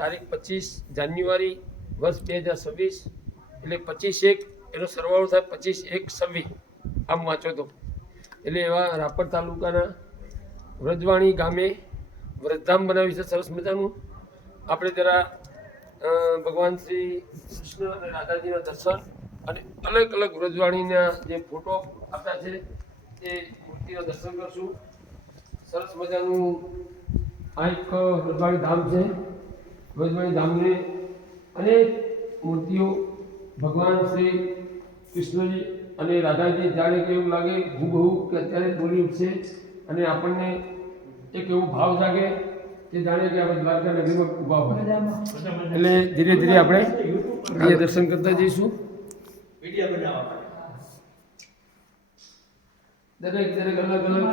તારીખ 25 જાન્યુઆરી વર્ષ 2026 એટલે 25/1 એનો સરવાળો થાય 25/1/26 આમ વાંચો તો. એટલે એવા રાપર તાલુકાના વ્રજવાણી ગામે વ્રજધામ બનાવ્યું છે સરસ મજાનું. આપણે જરા ભગવાન શ્રી કૃષ્ણ અને રાધાજીના દર્શન અને અલગ અલગ વ્રજવાણીના જે ફોટો આપ્યા છે એ મૂર્તિના દર્શન કરશું. સરસ મજાનું આ એક વ્રજવાણી ધામ છે. વ્રજવાણી ધામને અનેક મૂર્તિઓ ભગવાન શ્રી કૃષ્ણજી અને રાધાજી જાણે કે એવું લાગે હુબહુ કે અત્યારે બોલી ઉઠશે અને આપણને એક એવો ભાવ જાગે કે જાણે કે આપણે દ્વારકા નગરીમાં ઊભા હોય. એટલે ધીરે ધીરે આપણે અહીંયા દર્શન કરતા જઈશું. દરેક દરેક અલગ અલગ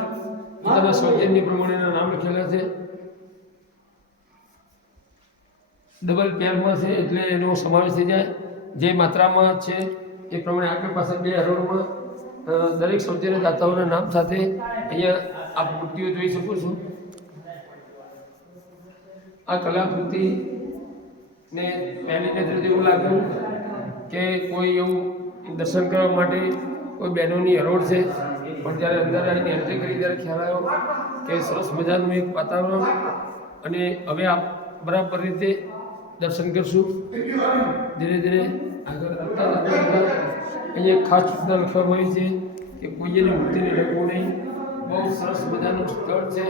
પોતાના સૌજન્ય પ્રમાણેના નામ લખેલા છે. ડબલ પેરમાં છે એટલે એનો સમાવેશ થઈ જાય. જે માત્રામાં છે એ પ્રમાણે આગળ પાસે 2 હરોળમાં દરેક સૌજન્ય દાતાઓના નામ સાથે અહીંયા આપ મૂર્તિઓ જોઈ શકો છો. આ કલાકૃતિને પહેલી નજરે એવું લાગ્યું કે કોઈ એવું દર્શન કરવા માટે કોઈ બહેનોની હરોળ છે, પણ જ્યારે અંદર આવીને એન્ટ્રી કરી ત્યારે ખ્યાલ આવ્યો કે સરસ મજાનું એક વાતાવરણ. અને હવે આપ બરાબર રીતે દર્શન કરશું. ધીરે ધીરે આગળ કરતા અહીંયા ખાસ સૂચના લખવામાં આવી છે કે કોઈ એની મૂર્તિને લખવું નહીં. બહુ સરસ મજાનું સ્થળ છે.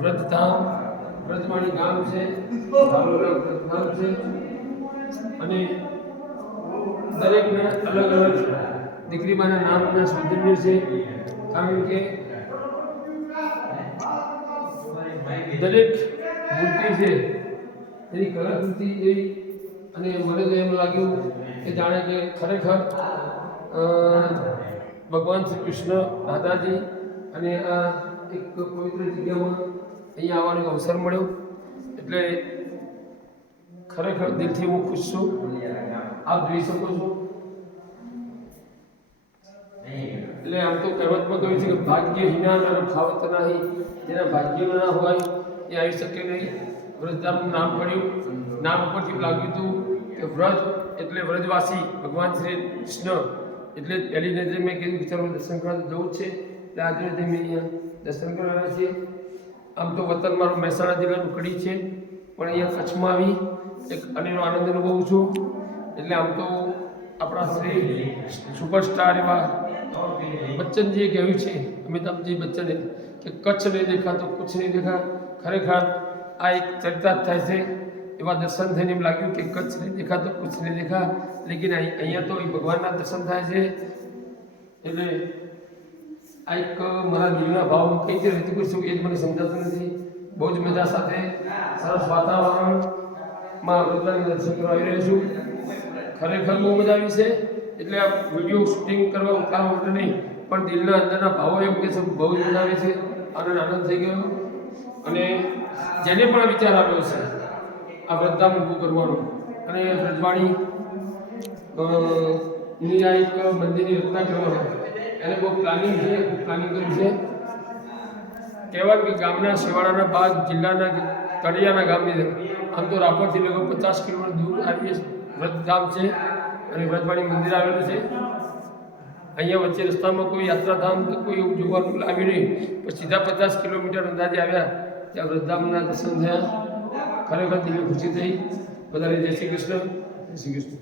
વ્રજધામ વ્રજવાણી ગામ છે, વ્રજધામ છે અને દરેકના અલગ અલગ દીકરીમાના નામના સૌજન્ય છે. કારણ કે દરેક મૂર્તિ છે એની કલાકૃતિ જોઈ અને મને તો એમ લાગ્યું કે જાણે કે ખરેખર ભગવાન શ્રી કૃષ્ણ રાધાજી અને આ એક પવિત્ર જગ્યામાં અહીંયા આવવાનો અવસર મળ્યો. એટલે ખરેખર દિલથી હું ખુશ છું. આપ જોઈ શકો છો. એટલે આમ તો કહેવતમાં કહ્યું છે કે ભાગ્યહીના નર ખાવત નહીં. જેના ભાગ્યમાં ના હોય એ આવી શકે નહીં. વ્રજધામનું નામ પડ્યું. નામ ઉપરથી લાગ્યું હતું કે વ્રજ એટલે વ્રજવાસી ભગવાન શ્રી કૃષ્ણ. એટલે પહેલી નજરે મેં કીધું કે ચાલો દર્શન કરવા જવું જ છે. એટલે આજે મેં અહીંયા દર્શન કરવાના છીએ. આમ તો વતન મારું મહેસાણા જિલ્લાનું કડી છે, પણ અહીંયા કચ્છમાં આવી એક અનેરો આનંદ અનુભવું છું. એટલે આમ તો આપણા શ્રી સુપરસ્ટાર એવા બચ્ચનજીએ કહ્યું છે, અમિતાભજી બચ્ચને, કે કચ્છ નહીં દેખા તો કુછ નહીં દેખા. ખરેખર આ એક ચરિતાર્થ થાય છે. એવા દર્શન થઈને એમ લાગ્યું કે કચ્છ નહીં દેખા તો કુછ નહીં દેખા. લેકિન અહીંયા તો ભગવાનના દર્શન થાય છે. એટલે આ એક મારા દિલના ભાવ કઈ રીતે રજૂ કરીશું એ જ મને સમજાતું નથી. બહુ જ મજા સાથે સરસ વાતાવરણમાં વ્રજવાણી દર્શન કરવા આવી રહ્યો છું. ખરેખર બહુ મજા આવી છે. એટલે આ વિડીયો શૂટિંગ કરવા ઉતારવા માટે નહીં, પણ દિલના અંદરના ભાવો એમ કે છે બહુ જ મજા આવે છે. આનંદ થઈ ગયો. અને જેને પણ વિચાર આવ્યો છે આ વ્રજધામ ઊભું કરવાનો અને વ્રજવાણી ની આ એક મંદિરની રચના કરવાનો, એને બહુ પ્લાનિંગ છે, ખૂબ પ્લાનિંગ કર્યું છે. કહેવાય કે ગામના શિવાળાના બાદ જિલ્લાના તળિયાના ગામની આમ તો રાપરથી લગભગ 50 કિલોમીટર દૂર આવીએ વ્રજધામ છે અને વ્રજવાણી મંદિર આવેલું છે. અહીંયા વચ્ચે રસ્તામાં કોઈ યાત્રાધામ કે કોઈ એવું જોવાનું આવ્યું નહીં, પણ સીધા 50 કિલોમીટર અંદાજે આવ્યા ત્યાં વ્રજધામના દર્શન થયા. ખરેખર દિલને ખુશી થઈ. બધાને જય શ્રી કૃષ્ણ. જય શ્રી કૃષ્ણ.